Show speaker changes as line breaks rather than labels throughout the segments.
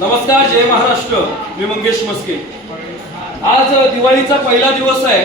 नमस्कार जय महाराष्ट्र. मी मंगेश मस्के. आज दिवाळीचा पहिला दिवस आहे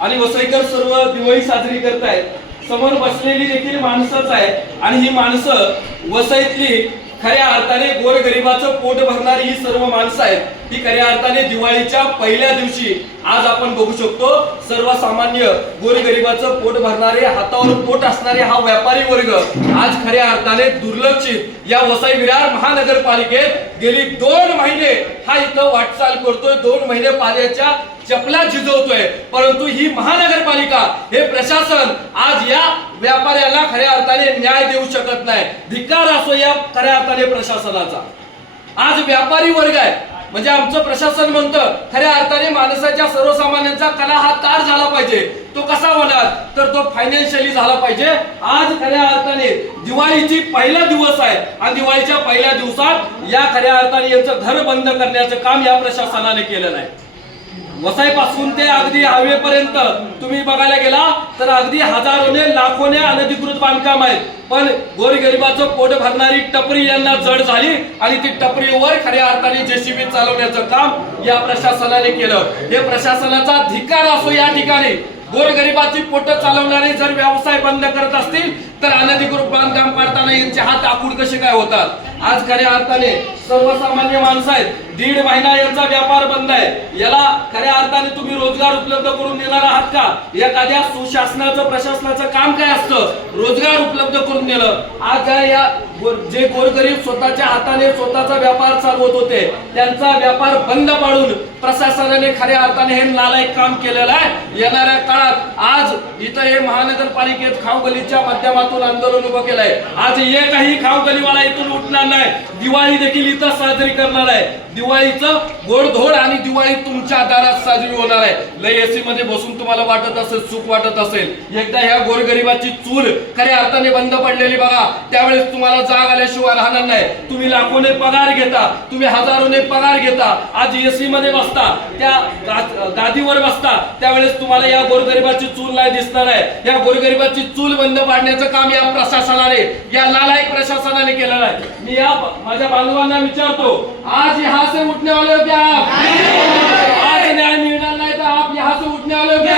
आणि वसईकर सर्व दिवाळी साजरी करतायत. समोर बसलेली देखील माणसंच आहे आणि ही माणसं वसईतली खऱ्या अर्थाने गोरगरिबाचं पोट भरणारी ही सर्व माणसं आहेत. ही खऱ्या अर्थाने दिवाळीच्या पहिल्या दिवशी आज आपण बघू शकतो सर्वसामान्य गोरगरिबाचं पोट भरणारे हातावर पोट असणारे हा व्यापारी वर्ग आज खऱ्या अर्थाने दुर्लक्षित. या वसई विरार महानगरपालिकेत गेली दोन महिने हा इथं वाटचाल करतोय. दोन महिने पाण्याच्या चपला झिजवतोय. परंतु ही महानगरपालिका हे प्रशासन आज या व्यापाऱ्याला खऱ्या अर्थाने न्याय देऊ शकत नाही. धिक्कार असो या खऱ्या अर्थाने प्रशासनाचा. आज व्यापारी वर्ग आहे. म्हणजे आमचं प्रशासन म्हणतं खऱ्या अर्थाने माणसाच्या सर्वसामान्यांचा कला हा तार झाला पाहिजे. तो कसा होणार? तर तो फायनान्शियली झाला पाहिजे. आज खऱ्या अर्थाने दिवाळीची पहिला दिवस आहे. आणि दिवाळीच्या पहिल्या दिवसात या खऱ्या अर्थाने यांचं घर बंद करण्याचं काम या प्रशासनाने केलेलं आहे. वसाईपासून ते अगदी हायवेपर्यंत तुम्ही बघायला गेला तर अगदी हजारोने लाखोने अनधिकृत बांधकाम आहेत. पण गोरगरिबाचं पोट भरणारी टपरी यांना जड झाली आणि ती टपरीवर खऱ्या अर्थाने जेसीबी चालवण्याचं काम या प्रशासनाने केलं. हे प्रशासनाचा धिकार असो या ठिकाणी. गोरगरिबाची पोट चालवणारे जर व्यवसाय बंद करत असतील तर अनधिकृत बांधकाम पाडताना यांचे हात आखूड कसे काय होतात? आज खऱ्या अर्थाने सर्वसामान्य माणसं आहेत. दीड महिना यांचा व्यापार बंद आहे. याला खऱ्या अर्थाने तुम्ही रोजगार उपलब्ध करून देणार आहात का? एखाद्या सुशासनाचं प्रशासनाचं काम काय असतं? रोजगार उपलब्ध करून देणं. आज या जे गोरगरीब स्वतःच्या हाताने स्वतःचा व्यापार चालवत होते त्यांचा व्यापार बंद पाडून प्रशासनाने खऱ्या अर्थाने हे नालायक काम केलेलं आहे. येणाऱ्या काळात आज इथं हे महानगरपालिकेत खाऊगलीच्या माध्यमातून आंदोलन उभं केलंय. आज एकही खाऊगलीवाला इथून उठणार नाही दिवाळी देखील इथं साजरी करणार आहे. दिवाळीचं गोडधोड आणि दिवाळी तुमच्या दारात साजरी होणार आहे. लय एसी मध्ये बसून तुम्हाला वाटत असेल सुख वाटत असेल. एकदा ह्या गोरगरिबाची चूल खऱ्या अर्थाने बंद पडलेली बघा. त्यावेळेस तुम्हाला जाग आल्याशिवाय राहणार नाही. तुम्ही लाखोने पगार घेता. तुम्ही हजारोने पगार घेता. आज एसी मध्ये बसता. त्या गादीवर बसता. त्यावेळेस तुम्हाला या गोरगरिबाची चूल नाही दिसणार आहे. या गोरगरिबाची चूल बंद पाडण्याचं काम या प्रशासनाने या लालायक प्रशासनाने केलेलं आहे. मी या माझ्या बांधवांना विचारतो आज यहाँ से उठने वाले हो क्या आप? आज न्याय मिळणार नाही तर आप यहाँ से उठने वाले हो क्या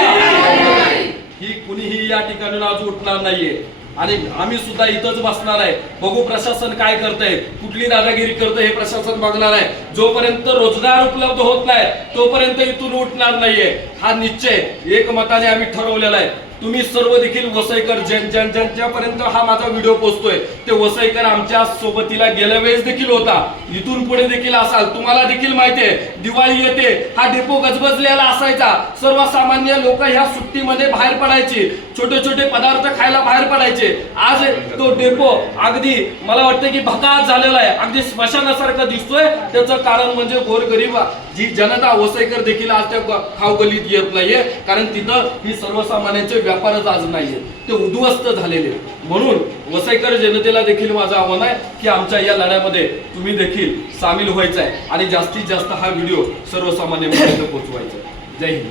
ही कुणीही या ठिकाणी आज उठणार नाहीये. आणि आम्ही सुद्धा इथंच बसणार आहे. बघू प्रशासन काय करतंय कुठली दादागिरी करतंय हे प्रशासन बघणार आहे. जोपर्यंत रोजगार उपलब्ध होत नाही तोपर्यंत इथून उठणार नाहीये. हा निश्चय एकमताने आम्ही ठरवलेला आहे. तुम्ही सर्व देखील वसईकर ज्यांच्यापर्यंत हा माझा व्हिडिओ पोहोचतोय ते वसईकर आमच्या सोबतीला गेल्या वेळेस देखील होता. इथून पुढे देखील असाल. तुम्हाला देखील माहितीये दिवाळी येते. हा डेपो गजबजलेला असायचा. सर्वसामान्य लोक ह्या सुट्टीमध्ये बाहेर पडायचे. छोटे छोटे पदार्थ खायला बाहेर पडायचे. आज तो डेपो अगदी मला वाटतं की भकास झालेला आहे. अगदी स्मशानासारखं दिसतोय. त्याचं कारण म्हणजे गोरगरीब जी जनता वसईकर देखील आज त्या खावगलीत येत नाहीये. कारण तिथं ही सर्वसामान्यांचे व्यापारच आज नाहीये ते उद्ध्वस्त झालेले म्हणून वसईकर जनतेला देखील माझं आव्हान आहे की आमच्या या लढ्यामध्ये तुम्ही देखील सामील व्हायचं आहे आणि जास्तीत जास्त हा व्हिडिओ सर्वसामान्य पोहोचवायचा जय हिंद.